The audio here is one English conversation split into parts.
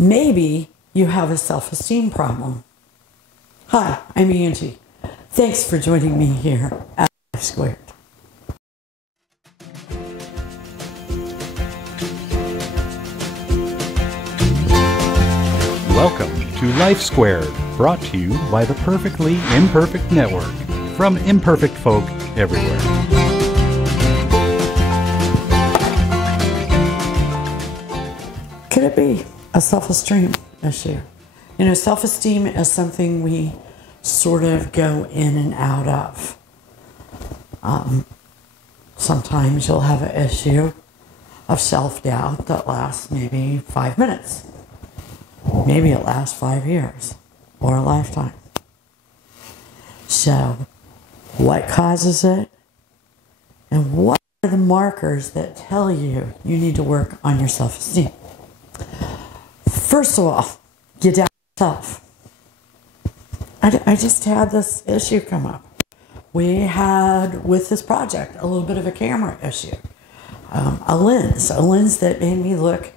Maybe you have a self-esteem problem. Hi, I'm Angie. Thanks for joining me here at Life Squared. Welcome to Life Squared, brought to you by the Perfectly Imperfect Network, from imperfect folk everywhere. Could it be a self-esteem issue? You know, self-esteem is something we sort of go in and out of. Sometimes you'll have an issue of self-doubt that lasts maybe 5 minutes. Maybe it lasts 5 years or a lifetime. So, what causes it? And what are the markers that tell you you need to work on your self-esteem? First of all, you doubt yourself. I just had this issue come up. We had, with this project, a little bit of a camera issue. A lens that made me look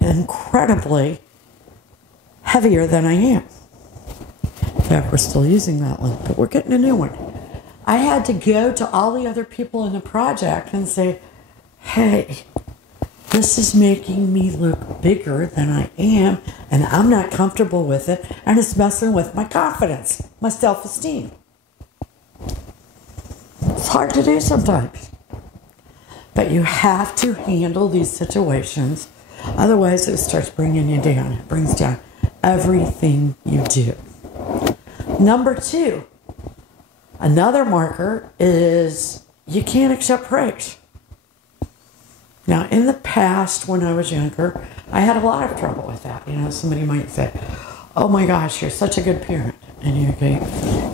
incredibly heavier than I am. In fact, we're still using that lens, but we're getting a new one. I had to go to all the other people in the project and say, hey, this is making me look bigger than I am, and I'm not comfortable with it, and it's messing with my confidence, my self-esteem. It's hard to do sometimes. But you have to handle these situations, otherwise it starts bringing you down. It brings down everything you do. Number 2, another marker is you can't accept praise. Now, in the past, when I was younger, I had a lot of trouble with that. You know, somebody might say, oh my gosh, you're such a good parent. And you okay,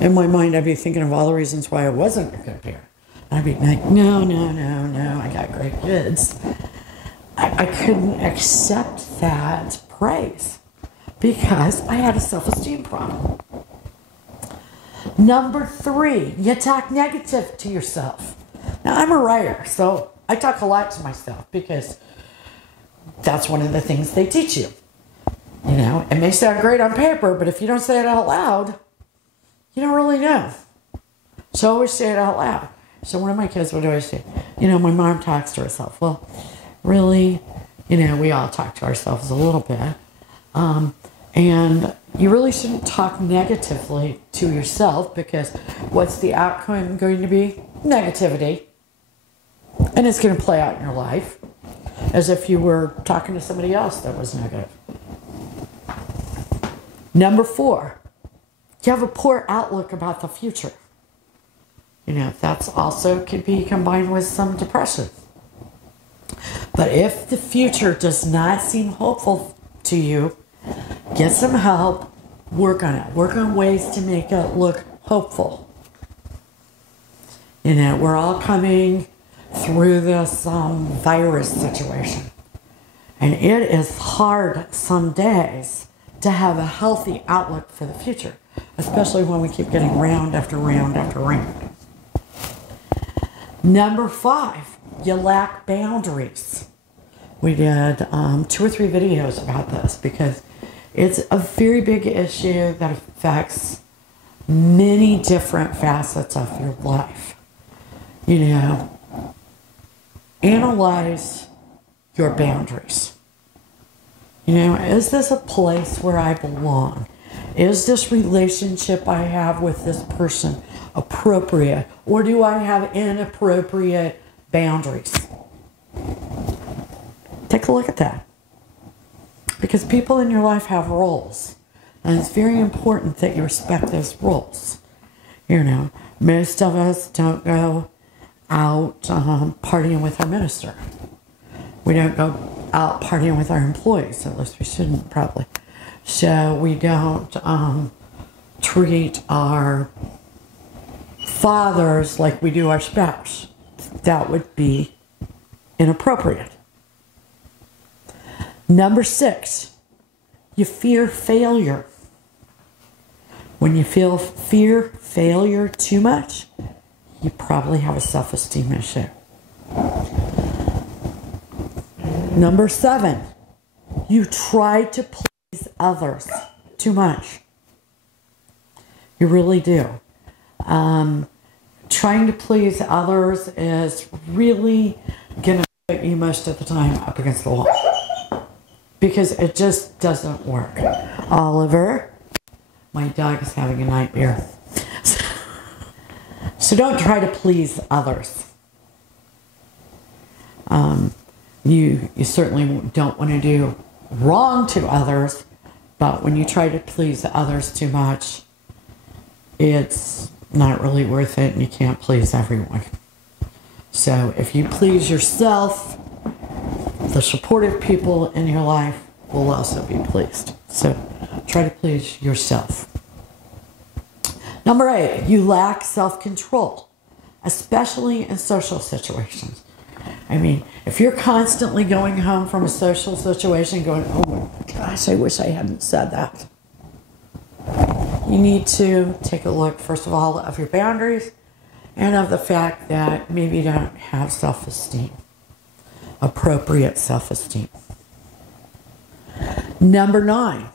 in my mind, I'd be thinking of all the reasons why I wasn't a good parent. And I'd be like, no, I got great kids. I couldn't accept that praise because I had a self-esteem problem. Number 3, you talk negative to yourself. Now, I'm a writer, so I talk a lot to myself because that's one of the things they teach you. You know, it may sound great on paper, but if you don't say it out loud, you don't really know. So I always say it out loud. So one of my kids would always say, you know, my mom talks to herself. Well, really, you know, we all talk to ourselves a little bit. And you really shouldn't talk negatively to yourself because what's the outcome going to be? Negativity. And it's going to play out in your life as if you were talking to somebody else that was negative. Number 4, you have a poor outlook about the future. You know, that's also could be combined with some depression. But if the future does not seem hopeful to you, get some help, work on it. Work on ways to make it look hopeful. You know, we're all coming through this virus situation. And it is hard some days to have a healthy outlook for the future, especially when we keep getting round after round after round. Number 5, you lack boundaries. We did 2 or 3 videos about this because it's a very big issue that affects many different facets of your life. You know, analyze your boundaries. You know, is this a place where I belong? Is this relationship I have with this person appropriate? Or do I have inappropriate boundaries? Take a look at that. Because people in your life have roles. And it's very important that you respect those roles. You know, most of us don't go out partying with our minister. We don't go out partying with our employees, at least we shouldn't probably. So we don't treat our fathers like we do our spouse. That would be inappropriate. Number 6, you fear failure. When you fear failure too much, you probably have a self-esteem issue. Number 7, You try to please others too much. You really do. Trying to please others is really going to put you most of the time up against the wall. Because it just doesn't work. Oliver, my dog is having a nightmare. So don't try to please others. You certainly don't want to do wrong to others, but when you try to please others too much, it's not really worth it, and you can't please everyone. So if you please yourself, the supportive people in your life will also be pleased. So try to please yourself. Number 8, you lack self-control, especially in social situations. I mean, if you're constantly going home from a social situation going, oh my gosh, I wish I hadn't said that. You need to take a look, first of all, of your boundaries and of the fact that maybe you don't have self-esteem, appropriate self-esteem. Number 9,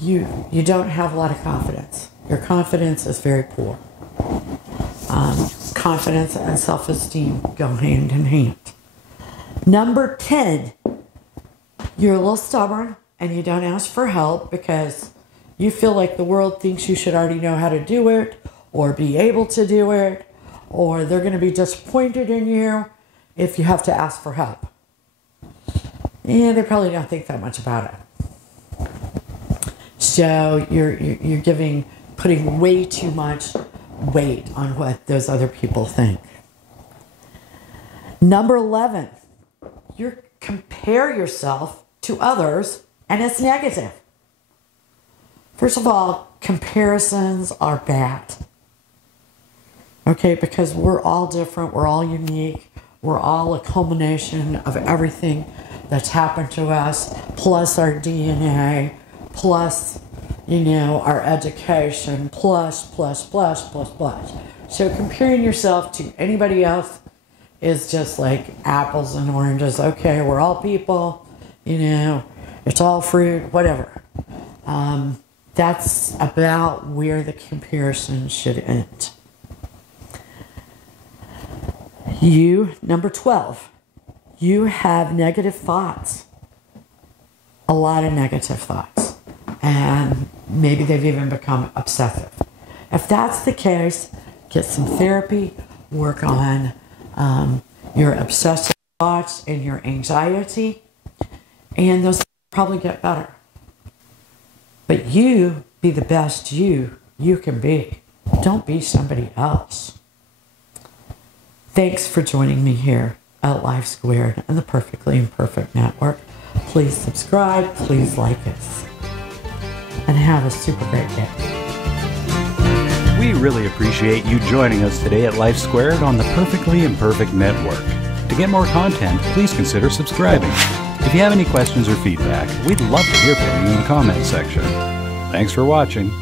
you don't have a lot of confidence. Your confidence is very poor. Confidence and self-esteem go hand in hand. Number 10, you're a little stubborn and you don't ask for help because you feel like the world thinks you should already know how to do it or be able to do it, or they're going to be disappointed in you if you have to ask for help. Yeah, they probably don't think that much about it. So you're putting way too much weight on what those other people think. Number 11, you compare yourself to others and it's negative. First of all, comparisons are bad. Okay, because we're all different, we're all unique, we're all a culmination of everything that's happened to us, plus our DNA, plus, our education, plus. So comparing yourself to anybody else is just like apples and oranges. Okay, we're all people, it's all fruit, whatever. That's about where the comparison should end. Number 12, you have negative thoughts. A lot of negative thoughts. And maybe they've even become obsessive. If that's the case, get some therapy, work on your obsessive thoughts and your anxiety, and those probably get better. But you be the best you can be. Don't be somebody else. Thanks for joining me here at Life Squared and the Perfectly Imperfect Network. Please subscribe, please like us, and have a super great day. We really appreciate you joining us today at Life Squared on the Perfectly Imperfect Network. To get more content, please consider subscribing. If you have any questions or feedback, we'd love to hear from you in the comments section. Thanks for watching.